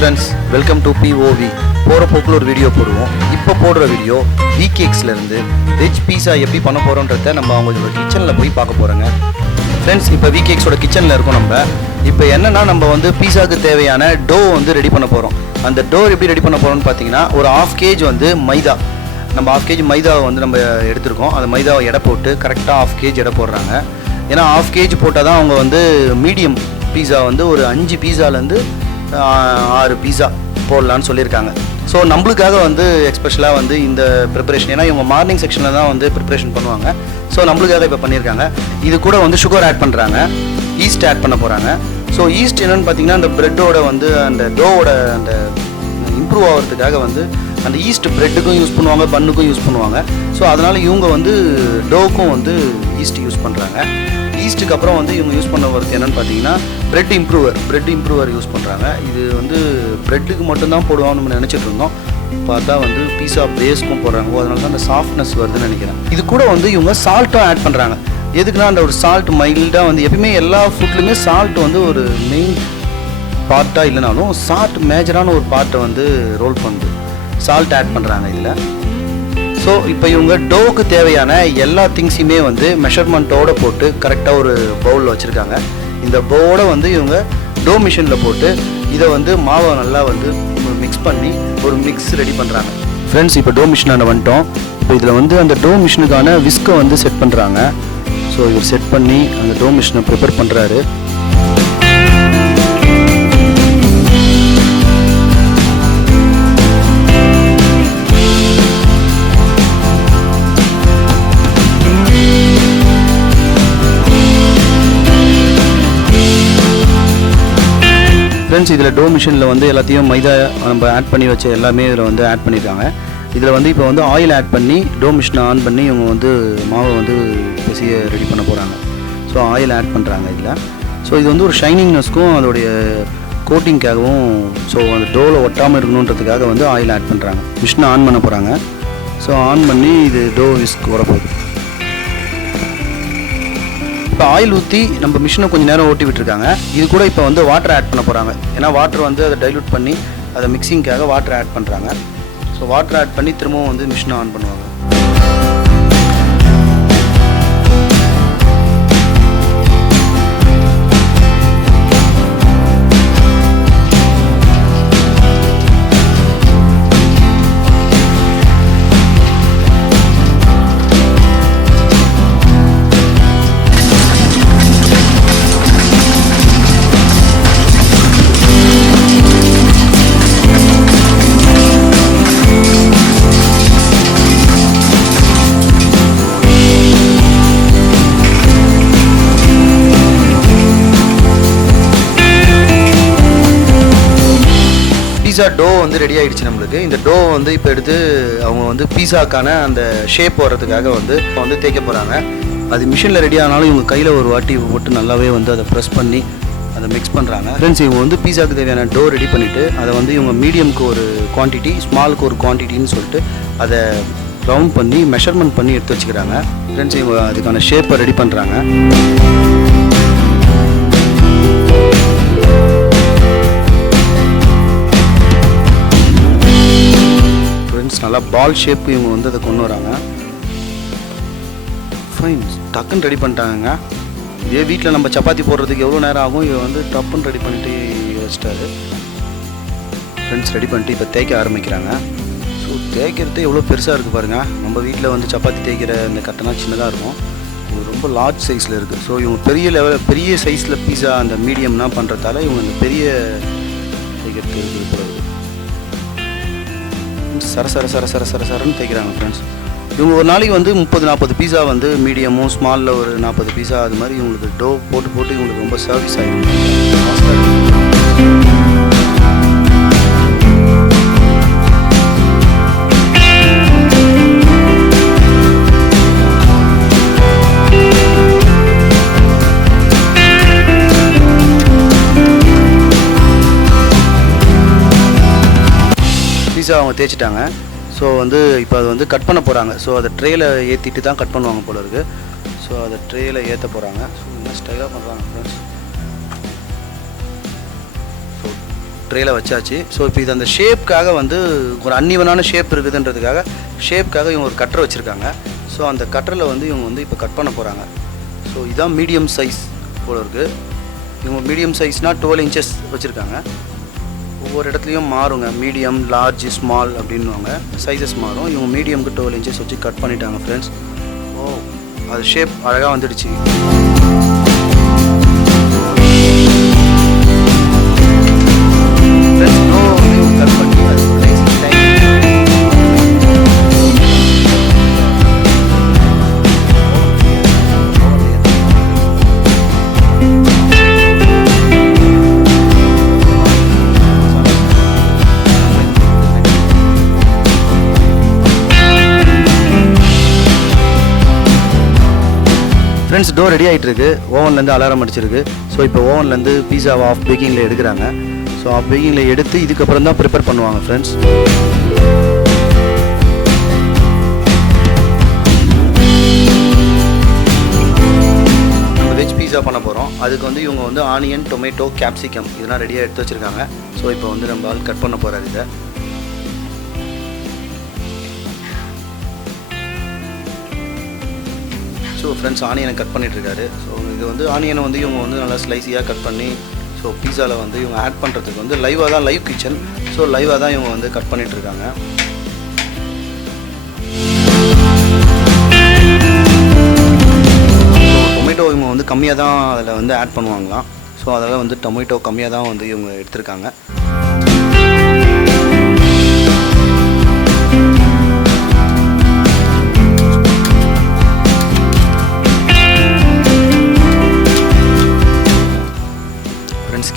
Friends, welcome to POV. போகிற போக்கில் ஒரு வீடியோ போடுவோம். இப்போ போடுற வீடியோ VKXலேருந்து வெஜ் பீஸா எப்படி பண்ண போகிறோன்றத நம்ம அவங்களோட கிச்சனில் போய் பார்க்க போகிறோங்க. ஃப்ரெண்ட்ஸ், இப்போ VKXோட கிச்சனில் இருக்கோம். நம்ம இப்போ என்னென்னா நம்ம வந்து பீஸாவுக்கு தேவையான டோ வந்து ரெடி பண்ண போகிறோம். அந்த டோ எப்படி ரெடி பண்ண போகிறோம்னு பார்த்தீங்கன்னா, ஒரு 1/2 kg வந்து மைதா, நம்ம 1/2 kg மைதாவை வந்து நம்ம எடுத்துருக்கோம். அந்த மைதாவை எடை போட்டு கரெக்டாக 1/2 kg எடை போடுறாங்க. ஏன்னா 1/2 kg போட்டால் தான் அவங்க வந்து மீடியம் பீஸா வந்து ஒரு 5 பீஸாலேருந்து 6 பீஸா போடலான்னு சொல்லியிருக்காங்க. ஸோ நம்மளுக்காக வந்து எக்ஸ்பெஷலாக வந்து இந்த ப்ரிப்பரேஷன், ஏன்னா இவங்க மார்னிங் செக்ஷனில் தான் வந்து ப்ரிப்பரேஷன் பண்ணுவாங்க. ஸோ நம்மளுக்காக இப்போ பண்ணியிருக்காங்க. இது கூட வந்து சுகர் ஆட் பண்ணுறாங்க, ஈஸ்ட் ஆட் பண்ண போகிறாங்க. ஸோ ஈஸ்ட் என்னென்னு பார்த்தீங்கன்னா, அந்த ப்ரெட்டோட வந்து அந்த டோவோட அந்த இம்ப்ரூவ் ஆகிறதுக்காக வந்து அந்த ஈஸ்ட் ப்ரெட்டுக்கும் யூஸ் பண்ணுவாங்க, பன்னுக்கும் யூஸ் பண்ணுவாங்க. ஸோ அதனால் இவங்க வந்து டோவுக்கும் வந்து ஈஸ்ட் யூஸ் பண்ணுறாங்க. ஈஸ்ட்டுக்கு அப்புறம் வந்து இவங்க யூஸ் பண்ண வரது என்னென்னு பார்த்தீங்கன்னா, பிரெட் இம்ப்ரூவர் யூஸ் பண்ணுறாங்க. இது வந்து ப்ரெட்டுக்கு மட்டும்தான் போடுவாங்க நம்ம நினச்சிட்டு இருந்தோம். பார்த்தா வந்து பீஸா பேஸ்க்கும் போடுறாங்க. அதனால தான் அந்த சாஃப்ட்னஸ் வருதுன்னு நினைக்கிறேன். இது கூட வந்து இவங்க சால்ட்டும் ஆட் பண்ணுறாங்க. எதுக்குன்னா, அந்த ஒரு சால்ட் மைல்டாக வந்து எப்பயுமே எல்லா ஃபுட்லையுமே சால்ட் வந்து ஒரு மெயின் பார்ட்டாக இல்லைனாலும் சால்ட் மேஜரான ஒரு பார்ட்டை வந்து ரோல் பண்ணுது. சால்ட் ஆட் பண்ணுறாங்க இதில். ஸோ இப்போ இவங்க டோவுக்கு தேவையான எல்லா திங்ஸையுமே வந்து மெஷர்மெண்ட்டோடு போட்டு கரெக்டாக ஒரு பவுலில் வச்சுருக்காங்க. இந்த பவுலோட வந்து இவங்க டோ மிஷினில் போட்டு இதை வந்து மாவை நல்லா வந்து மிக்ஸ் பண்ணி ஒரு மிக்ஸ் ரெடி பண்ணுறாங்க. ஃப்ரெண்ட்ஸ், இப்போ டோ மிஷினாண்ட வந்துட்டோம். இப்போ இதில் வந்து அந்த டோ மிஷினுக்கான விஸ்கை வந்து செட் பண்ணுறாங்க. ஸோ இவர் செட் பண்ணி அந்த டோ மிஷினை ப்ரிப்பேர் பண்ணுறாரு. ஃப்ரெண்ட்ஸ், இதில் டோ மிஷினில் வந்து எல்லாத்தையும் மைதா நம்ம ஆட் பண்ணி வச்ச எல்லாமே இதில் வந்து ஆட் பண்ணியிருக்காங்க. இதில் வந்து இப்போ வந்து ஆயில் ஆட் பண்ணி டோ மிஷினை ஆன் பண்ணி இவங்க வந்து மாவை வந்து பிசைய ரெடி பண்ண போகிறாங்க. ஸோ ஆயில் ஆட் பண்ணுறாங்க இதில். ஸோ இது வந்து ஒரு ஷைனிங்னஸ்க்கும் அதோடைய கோட்டிங்காகவும், ஸோ அந்த டோவில் ஒட்டாமல் இருக்கணுன்றதுக்காக வந்து ஆயில் ஆட் பண்ணுறாங்க. மிஷினை ஆன் பண்ண போகிறாங்க. ஸோ ஆன் பண்ணி இது டோ விஸ்க் வரப்போகுது. இப்போ ஆயில் ஊற்றி நம்ம மிஷினை கொஞ்சம் நேரம் ஓட்டி விட்டுருக்காங்க. இது கூட இப்போ வந்து வாட்டர் ஆட் பண்ண போகிறாங்க. ஏன்னா வாட்டர் வந்து அதை டைல்யூட் பண்ணி அதை மிக்சிங்காக வாட்டர் ஆட் பண்ணுறாங்க. ஸோ வாட்டர் ஆட் பண்ணி திரும்பவும் வந்து மிஷினை ஆன் பண்ணுவாங்க. பீஸா டோ வந்து ரெடி ஆகிடுச்சு நம்மளுக்கு. இந்த டோ வந்து இப்போ எடுத்து அவங்க வந்து பீஸாக்கான அந்த ஷேப் வர்றதுக்காக வந்து தேய்க்க போகிறாங்க. அது மிஷினில் ரெடி ஆனாலும் இவங்க கையில் ஒரு வாட்டி போட்டு நல்லாவே வந்து அதை ப்ரெஸ் பண்ணி அதை மிக்ஸ் பண்ணுறாங்க. ஃப்ரெண்ட்ஸ், இவங்க வந்து பீஸாவுக்கு தேவையான டோ ரெடி பண்ணிவிட்டு அதை வந்து இவங்க மீடியமுக்கு ஒரு குவான்டிட்டி, ஸ்மாலுக்கு ஒரு குவான்டிட்டின்னு சொல்லிட்டு அதை ரவுண்ட் பண்ணி மெஷர்மெண்ட் பண்ணி எடுத்து வச்சுக்கிறாங்க. ஃப்ரெண்ட்ஸ், இவங்க அதுக்கான ஷேப்பை ரெடி பண்ணுறாங்க. நல்லா பால் ஷேப் இவங்க வந்து அதை கொண்டு வராங்க. ஃபைன், டக்குன்னு ரெடி பண்ணிட்டாங்க. இதே வீட்டில் நம்ம சப்பாத்தி போடுறதுக்கு எவ்வளோ நேரம் ஆகும், இவங்க வந்து டப்புன்னு ரெடி பண்ணிட்டு வச்சிட்டாரு. ஃப்ரெண்ட்ஸ், ரெடி பண்ணிட்டு இப்போ தேய்க்க ஆரம்பிக்கிறாங்க. ஸோ தேய்க்கிறது எவ்வளோ பெருசாக இருக்குது பாருங்கள். நம்ம வீட்டில் வந்து சப்பாத்தி தேய்க்கிற இந்த கட்டனா சின்னதாக இருக்கும், இது ரொம்ப லார்ஜ் சைஸில் இருக்குது. ஸோ இவங்க பெரிய சைஸில் பீஸா அந்த மீடியம்னா பண்ணுறதால இவங்க இந்த பெரிய தேய்க்கிறது போகிறது சரன்னு தேய்க்கிறாங்க. ஃப்ரெண்ட்ஸ், இவங்க ஒரு நாளைக்கு வந்து 30-40 பீஸா வந்து மீடியமும் ஸ்மாலில் ஒரு 40 பீஸா அது மாதிரி இவங்களுக்கு டோ போட்டு இவங்களுக்கு ரொம்ப சர்வீஸ் ஆகிடும். பீஸா அவங்க தேய்ச்சிட்டாங்க. ஸோ வந்து இப்போ அது வந்து கட் பண்ண போகிறாங்க. ஸோ அதை ட்ரேயில் ஏற்றிட்டு தான் கட் பண்ணுவாங்க போல இருக்குது. ஸோ அதை ட்ரேயில் ஏற்ற போகிறாங்க. ஸோ இன்னும் ஸ்டைலாக பண்ணுறாங்க ஃப்ரெண்ட்ஸ். ஸோ ட்ரேயில் வச்சாச்சு. ஸோ இப்போ இது அந்த ஷேப்க்காக வந்து ஒரு அன்இவனான ஷேப் இருக்குதுன்றதுக்காக ஷேப்க்காக இவங்க ஒரு கட்டர் வச்சுருக்காங்க. ஸோ அந்த கட்டரில் வந்து இவங்க வந்து இப்போ கட் பண்ண போகிறாங்க. ஸோ இதுதான் மீடியம் சைஸ் போல் இருக்குது. இவங்க மீடியம் சைஸ்னால் 12 இன்ச்சஸ் வச்சுருக்காங்க. ஒவ்வொரு இடத்துலையும் மாறுங்க, மீடியம், லார்ஜ், ஸ்மால் அப்படின்வாங்க, சைஸஸ் மாறும். இவங்க மீடியமுக்கு 12 இன்ச்சஸ் வச்சு கட் பண்ணிட்டாங்க ஃப்ரெண்ட்ஸ். ஓ, அது ஷேப் அழகாக வந்துடுச்சு. கட் பண்ணி அது ஃப்ரெண்ட்ஸ், டோ ரெடி ஆகிட்டு இருக்கு. ஓவன்லேருந்து அலாரம் அடிச்சிருக்கு. ஸோ இப்போ ஓவன்லேருந்து பீஸாவை ஆஃப் பேக்கிங்கில் எடுக்கிறாங்க. ஸோ ஆஃப் பேக்கிங்கில் எடுத்து இதுக்கப்புறம் தான் ப்ரிப்பேர் பண்ணுவாங்க ஃப்ரெண்ட்ஸ். நம்ம வெஜ் பீஸா பண்ண போகிறோம். அதுக்கு வந்து இவங்க வந்து ஆனியன், டொமேட்டோ, கேப்சிகம் இதெல்லாம் ரெடியாக எடுத்து வச்சுருக்காங்க. ஸோ இப்போ வந்து நம்ம ஆள் கட் பண்ண போகிறாரு இதை. ஸோ ஃப்ரெண்ட்ஸ், ஆனியனை கட் பண்ணிகிட்ருக்காரு. ஸோ இது வந்து ஆனியனை வந்து இவங்க வந்து நல்லா ஸ்லைஸியாக கட் பண்ணி ஸோ பீஸாவில் வந்து இவங்க ஆட் பண்ணுறதுக்கு வந்து லைவாக தான், லைவ் கிச்சன். ஸோ லைவாக தான் இவங்க வந்து கட் பண்ணிகிட்ருக்காங்க. டொமேட்டோ இவங்க வந்து கம்மியாக தான் அதில் வந்து ஆட் பண்ணுவாங்களாம். ஸோ அதனால் வந்து டொமேட்டோ கம்மியாக தான் வந்து இவங்க எடுத்திருக்காங்க.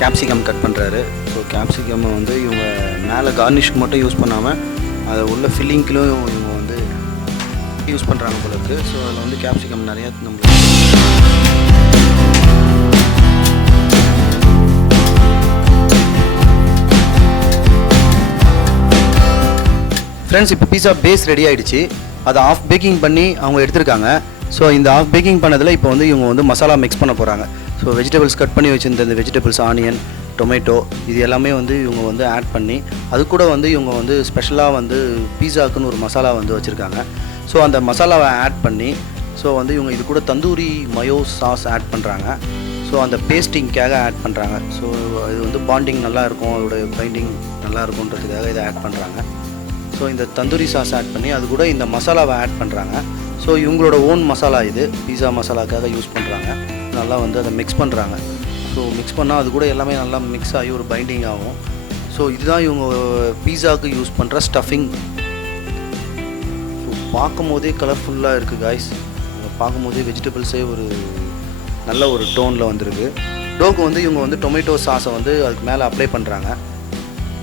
கேப்சிகம் கட் பண்ணுறாரு. ஸோ கேப்சிகம் வந்து இவங்க மேலே கார்னிஷ்க்கு மட்டும் யூஸ் பண்ணாமல் அதை உள்ள ஃபில்லிங்க்கிலும் இவங்க வந்து யூஸ் பண்ணுறாங்க போல இருக்குது. ஸோ அதில் வந்து கேப்சிகம் நிறையா நம்மளுக்கு ஃப்ரெண்ட்ஸ், இப்போ பீஸா பேஸ் ரெடி ஆகிடுச்சு. அதை ஆஃப் பேக்கிங் பண்ணி அவங்க எடுத்திருக்காங்க. ஸோ இந்த ஆஃப் பேக்கிங் பண்ணதில் இப்போ வந்து இவங்க வந்து மசாலா மிக்ஸ் பண்ண போகிறாங்க. ஸோ வெஜிடபிள்ஸ் கட் பண்ணி வச்சுருந்த இந்த வெஜிடபிள்ஸ், ஆனியன், டொமேட்டோ இது எல்லாமே வந்து இவங்க வந்து ஆட் பண்ணி அது கூட வந்து இவங்க வந்து ஸ்பெஷலாக வந்து பீஸாக்குன்னு ஒரு மசாலா வந்து வச்சுருக்காங்க. ஸோ அந்த மசாலாவை ஆட் பண்ணி ஸோ வந்து இவங்க இது கூட தந்தூரி மயோ சாஸ் ஆட் பண்ணுறாங்க. ஸோ அந்த பேஸ்டிங்க்காக ஆட் பண்ணுறாங்க. ஸோ இது வந்து பாண்டிங் நல்லாயிருக்கும், அதோட பைண்டிங் நல்லா இருக்குன்றதுக்காக இதை ஆட் பண்ணுறாங்க. ஸோ இந்த தந்தூரி சாஸ் ஆட் பண்ணி அது கூட இந்த மசாலாவை ஆட் பண்ணுறாங்க. ஸோ இவங்களோட ஓன் மசாலா இது, பீஸா மசாலாக்காக யூஸ் பண்ணுறாங்க. நல்லா வந்து அதை மிக்ஸ் பண்ணுறாங்க. ஸோ மிக்ஸ் பண்ணால் அது கூட எல்லாமே நல்லா மிக்ஸ் ஆகி ஒரு பைண்டிங் ஆகும். ஸோ இதுதான் இவங்க பீஸாவுக்கு யூஸ் பண்ணுற ஸ்டஃபிங். ஸோ பார்க்கும் போதே கலர்ஃபுல்லாக இருக்குது காய்ஸ். பார்க்கும் போதே வெஜிடபிள்ஸே ஒரு நல்ல ஒரு டோனில் வந்துருக்கு. டோக்கு வந்து இவங்க வந்து டொமேட்டோ சாஸை வந்து அதுக்கு மேலே அப்ளை பண்ணுறாங்க.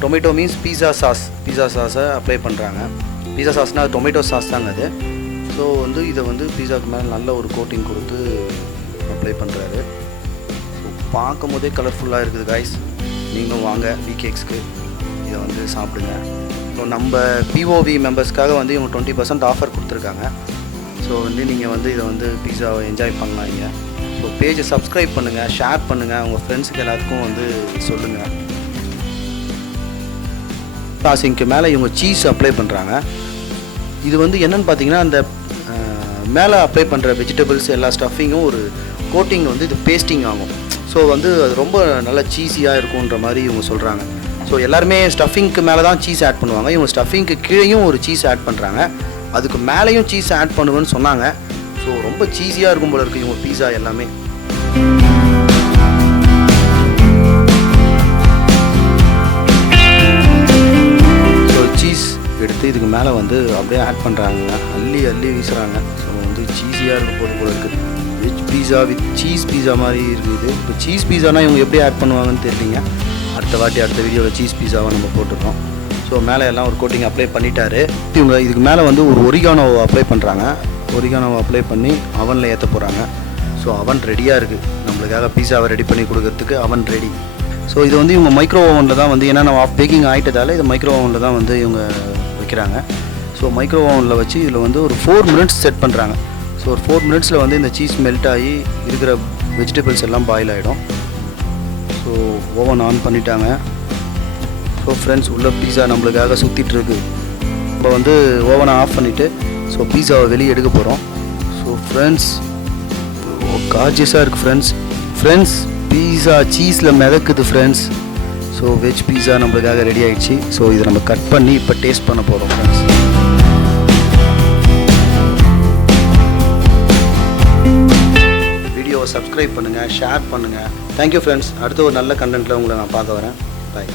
டொமேட்டோ மீன்ஸ் பீஸா சாஸை அப்ளை பண்ணுறாங்க. பீஸா சாஸ்னால் அது டொமேட்டோ சாஸ் தாங்க அது. ஸோ வந்து இதை வந்து பீஸாவுக்கு மேலே நல்ல ஒரு கோட்டிங் கொடுத்து அப்ளை பண்ணுறாரு. ஸோ பார்க்கும் போதே கலர்ஃபுல்லாக இருக்குது காய்ஸ். நீங்களும் வாங்க விகேஎக்ஸ்க்கு, இதை வந்து சாப்பிடுங்க. ஸோ நம்ம பிஓவி மெம்பர்ஸ்க்காக வந்து இவங்க 20% ஆஃபர் கொடுத்துருக்காங்க. ஸோ வந்து நீங்கள் வந்து இதை வந்து பீஸாவை என்ஜாய் பண்ணலாம் இங்கே. ஸோ பேஜை சப்ஸ்கிரைப் பண்ணுங்கள், ஷேர் பண்ணுங்கள், உங்கள் ஃப்ரெண்ட்ஸுக்கு எல்லாத்துக்கும் வந்து சொல்லுங்கள். டாசிங்க்கு மேலே இவங்க சீஸ் அப்ளை பண்ணுறாங்க. இது வந்து என்னென்னு பார்த்தீங்கன்னா, அந்த மேலே அப்ளை பண்ணுற வெஜிடபிள்ஸ் எல்லா ஸ்டஃபிங்கும் ஒரு கோட்டிங் வந்து இது பேஸ்டிங் ஆகும். ஸோ வந்து அது ரொம்ப நல்லா சீஸியாக இருக்குன்ற மாதிரி இவங்க சொல்கிறாங்க. ஸோ எல்லாருமே ஸ்டஃபிங்க்கு மேலே தான் சீஸ் ஆட் பண்ணுவாங்க. இவங்க ஸ்டஃபிங்க்கு கீழேயும் ஒரு சீஸ் ஆட் பண்ணுறாங்க, அதுக்கு மேலேயும் சீஸ் ஆட் பண்ணுவேன்னு சொன்னாங்க. ஸோ ரொம்ப சீஸியாக இருக்கும் போல இருக்குது இவங்க பீஸா எல்லாமே. ஸோ சீஸ் எடுத்து இதுக்கு மேலே வந்து அப்படியே ஆட் பண்ணுறாங்க, அள்ளி வீசுகிறாங்க. ஸோ வந்து சீஸியாக இருக்கும் போல இருக்குது. Veg pizza with cheese pizza மாதிரி இருக்குது. இப்போ சீஸ் பீஸானா இவங்க எப்படி ஆட் பண்ணுவாங்கன்னு தெரியலிங்க. அடுத்த வீடியோவில் சீஸ் பீஸாவை நம்ம போட்டுருக்கோம். ஸோ மேலே எல்லாம் ஒரு கோட்டிங் அப்ளை பண்ணிட்டாரு. இவங்க இதுக்கு மேலே வந்து ஒரு ஒரிகானோவை அப்ளை பண்ணுறாங்க. ஒரிகானோவை அப்ளை பண்ணி அவனில் ஏற்ற போகிறாங்க. ஸோ அவன் ரெடியாக இருக்குது, நம்மளுக்காக பீஸாவை ரெடி பண்ணி கொடுக்கறதுக்கு அவன் ரெடி. ஸோ இது வந்து இவங்க மைக்ரோ ஓவனில் தான் வந்து, ஏன்னா நம்ம ஆஃப் பேக்கிங் ஆகிட்டதால் இது மைக்ரோ ஓவனில் தான் வந்து இவங்க வைக்கிறாங்க. ஸோ மைக்ரோ ஓவனில் வச்சு இதில் வந்து ஒரு 4 மினிட்ஸ் செட் பண்ணுறாங்க. ஸோ ஒரு 4 மினிட்ஸில் வந்து இந்த சீஸ் மெல்ட் ஆகி இருக்கிற வெஜிடபிள்ஸ் எல்லாம் பாயில் ஆகிடும். ஸோ ஓவன் ஆன் பண்ணிட்டாங்க. ஸோ ஃப்ரெண்ட்ஸ் உள்ள பீஸா நம்மளுக்காக சுற்றிட்டுருக்கு. நம்ம வந்து ஓவனை ஆஃப் பண்ணிவிட்டு ஸோ பீஸாவை வெளியே எடுக்க போகிறோம். ஸோ ஃப்ரெண்ட்ஸ் கார்ஜியஸாக இருக்குது ஃப்ரெண்ட்ஸ் பீஸா சீஸில் மிதக்குது ஃப்ரெண்ட்ஸ். ஸோ வெஜ் பீஸா நம்மளுக்காக ரெடி ஆகிடுச்சு. ஸோ இதை நம்ம கட் பண்ணி இப்போ டேஸ்ட் பண்ண போகிறோம் ஃப்ரெண்ட்ஸ். வீடியோவை சப்ஸ்கிரைப் பண்ணுங்கள், ஷேர் பண்ணுங்கள். Thank you friends. அடுத்த ஒரு நல்ல கண்டென்ட்டில் உங்களை நான் பார்க்க வரேன். பாய்.